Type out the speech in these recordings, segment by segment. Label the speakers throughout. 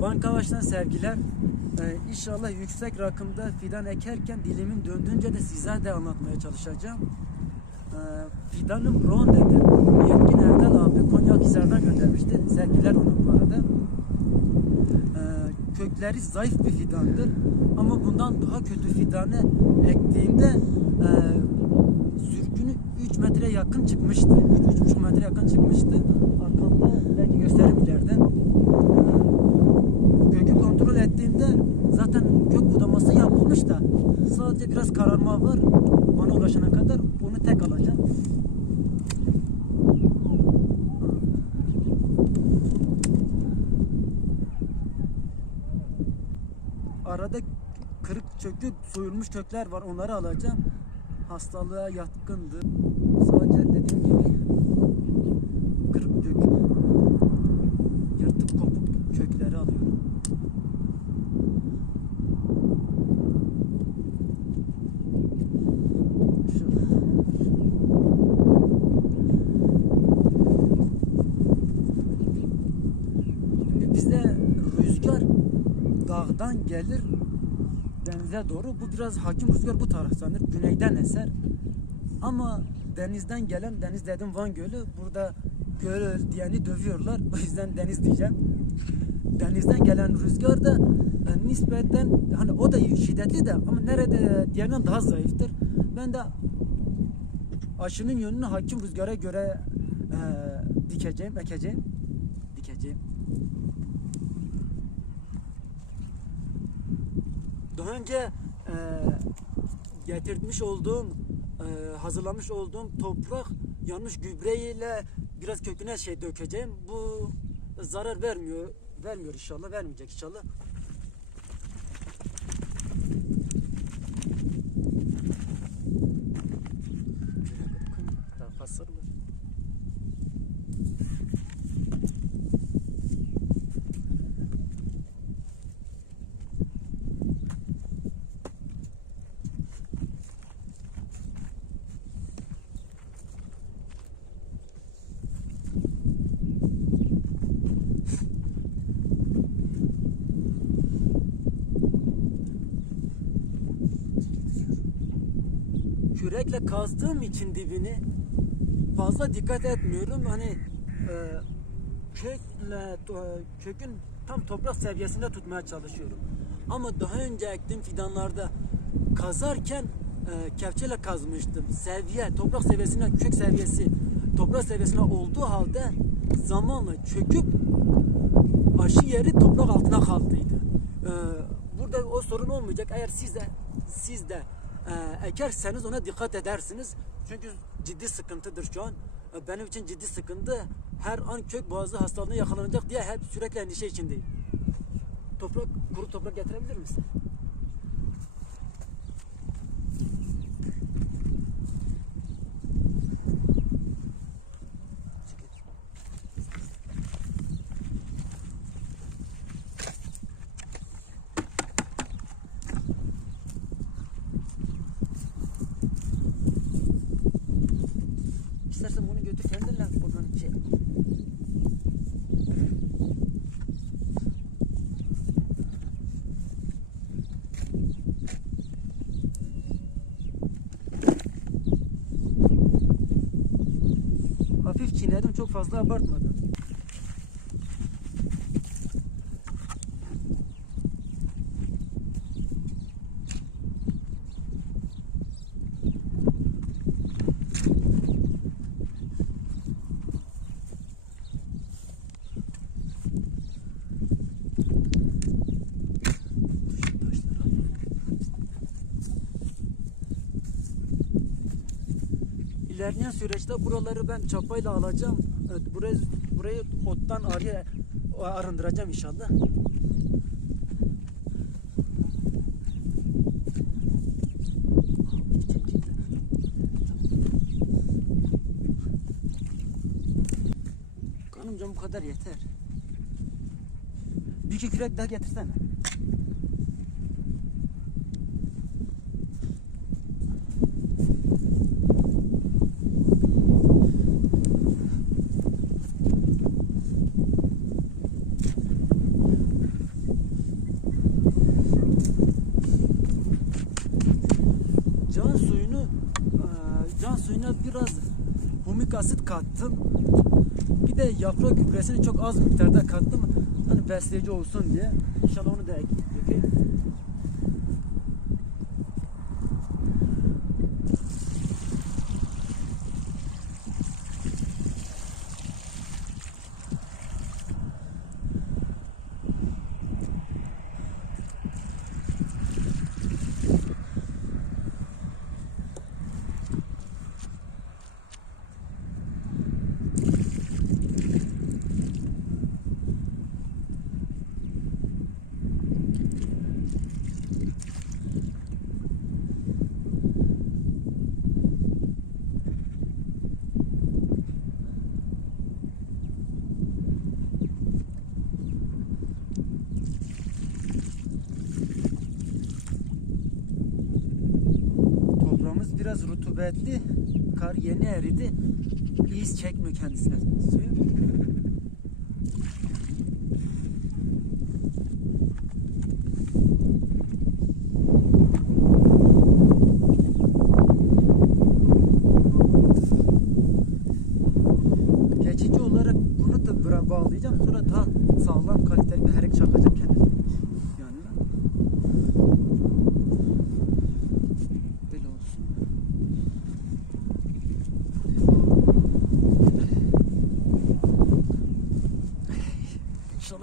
Speaker 1: Bankavaş'tan sevgiler. Ee, inşallah yüksek rakımda fidan ekerken dilimin döndüğünce de size de anlatmaya çalışacağım. Ee, fidanım rondedir. Yetkin Erdal abi Konyakhisar'dan göndermişti. Sevgiler ona bu arada. Ee, kökleri zayıf bir fidandır. Ama bundan daha kötü fidanı ektiğimde e, sürgünü 3 metre yakın çıkmıştı. 3-3,5 metre yakın çıkmıştı. Çökük soyulmuş kökler var onları alacağım. Hastalığa yatkındır. Sadece dediğim gibi kırık dök yırtık kopuk kökleri alıyorum. Şimdi bizde rüzgar dağdan gelir denize doğru. Bu biraz hakim rüzgar bu taraftandır. Güneyden eser. Ama denizden gelen deniz dedim Van Gölü. Burada göl diyeni dövüyorlar. O yüzden deniz diyeceğim. Denizden gelen rüzgar da e, nispeten hani o da şiddetli de ama nerede diğerinden daha zayıftır. Ben de aşının yönünü hakim rüzgara göre e, dikeceğim, ekeceğim. Dikeceğim. Daha önce e, getirmiş olduğum, e, hazırlamış olduğum toprak yanlış gübreyle biraz köküne şey dökeceğim. Bu zarar vermiyor, vermiyor inşallah, vermeyecek inşallah. Daha kasırmış. Kürekle kazdığım için dibini fazla dikkat etmiyorum. Hani e, kökle kökün tam toprak seviyesinde tutmaya çalışıyorum. Ama daha önce ektiğim fidanlarda kazarken e, kepçeyle kazmıştım. Seviye, toprak seviyesine, kök seviyesi toprak seviyesine olduğu halde zamanla çöküp aşı yeri toprak altına kaldıydı. Ee, burada o sorun olmayacak. Eğer siz de siz de e, ekerseniz ona dikkat edersiniz. Çünkü ciddi sıkıntıdır şu an. E, benim için ciddi sıkıntı. Her an kök boğazı hastalığına yakalanacak diye hep sürekli endişe içindeyim. Toprak, kuru toprak getirebilir misin? İstersen bunu götür kendinle buradan şey. Hafif çiğnedim çok fazla abartmadım. İlerleyen süreçte buraları ben çapayla alacağım. Evet, burayı, burayı ottan arıya arındıracağım inşallah. Kanımca bu kadar yeter. Bir iki kürek daha getirsene. can suyunu e, can suyuna biraz humik asit kattım. Bir de yaprak gübresini çok az miktarda kattım. Hani besleyici olsun diye. İnşallah onu da ekeyim. Biraz rutubetli. Kar yeni eridi. İz çekmiyor kendisine suyu.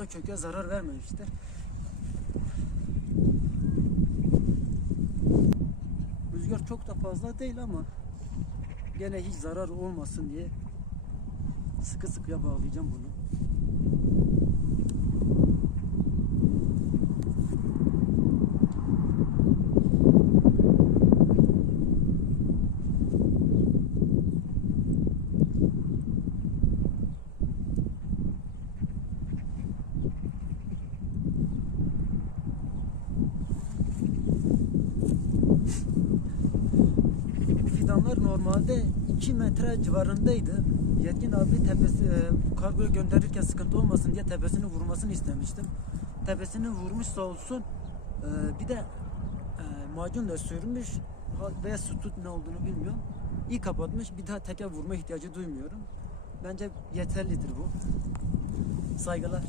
Speaker 1: İnşallah köke zarar vermemiştir. Rüzgar çok da fazla değil ama gene hiç zarar olmasın diye sıkı sıkıya bağlayacağım bunu. Fidanlar normalde 2 metre civarındaydı. Yetkin abi tepesi e, kargo gönderirken sıkıntı olmasın diye tepesini vurmasını istemiştim. Tepesini vurmuş sağ olsun. E, bir de e, macun da sürmüş veya su tut ne olduğunu bilmiyorum. İyi kapatmış. Bir daha tekrar vurma ihtiyacı duymuyorum. Bence yeterlidir bu. Saygılar.